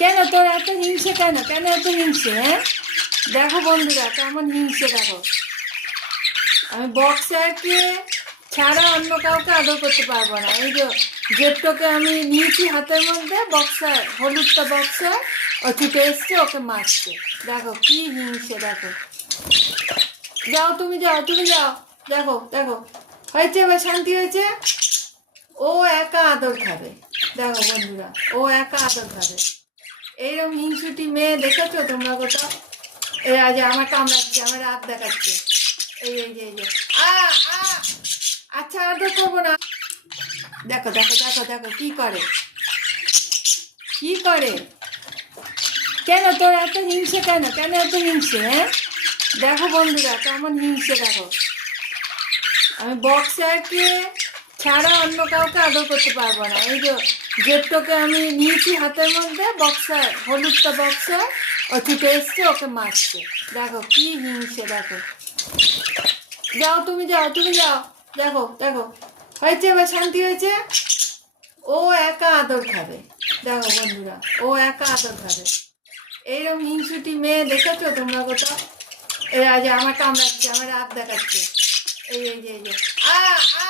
কেন তোর এত হিংসে কেন কেন এত হিংসে? হ্যাঁ, দেখো বন্ধুরা কেমন হিংসে দেখো। আমি বক্সারকে ছাড়া অন্য কাউকে আদর করতে পারবো না। এই যে জেপটোকে আমি নিয়েছি হাতের মধ্যে, বক্সার হলুদটা বক্সার ও ছুটে এসছে ওকে মারছে। দেখো কি হিংসে দেখো। যাও তুমি যাও তুমি যাও। দেখো দেখো হয়েছে, এবার শান্তি হয়েছে। ও একা আদর খাবে। দেখো বন্ধুরা, ও একা আদর খাবে। এইরকম হিংসুটি মেয়ে দেখেছো তোমরা কোথাও? এই আজ আমার কামড়াচ্ছে, আমার রাত দেখাচ্ছে। এই এই যে এই যে আ আ আচ্ছা আদর করবো না। দেখো দেখো দেখো দেখো কি করে, কি করে। কেন তোর এত হিংসে কেন কেন এত হিংসে? হ্যাঁ, দেখো বন্ধুরা কেমন হিংসে দেখো। আমি বক্সারকে ছাড়া অন্য কাউকে আদর করতে পারবো না। এই যে জেপটোকে আমি নিয়েছি হাতের মধ্যে, বক্সার হলুদটা বক্সার ও ছুটে এসছে ওকে মারছে। দেখো কি হিংসে দেখো। যাও তুমি যাও তুমি যাও। দেখো দেখো হয়েছে, এবার শান্তি হয়েছে। ও একা আদর খাবে। দেখো বন্ধুরা, ও একা আদর খাবে। এইরকম হিংসুটি মেয়ে দেখেছো তোমরা কোথাও? এই আজ আমার কামড়াচ্ছে, আমার রাত দেখাচ্ছে। এই এই যে এই যে আ আ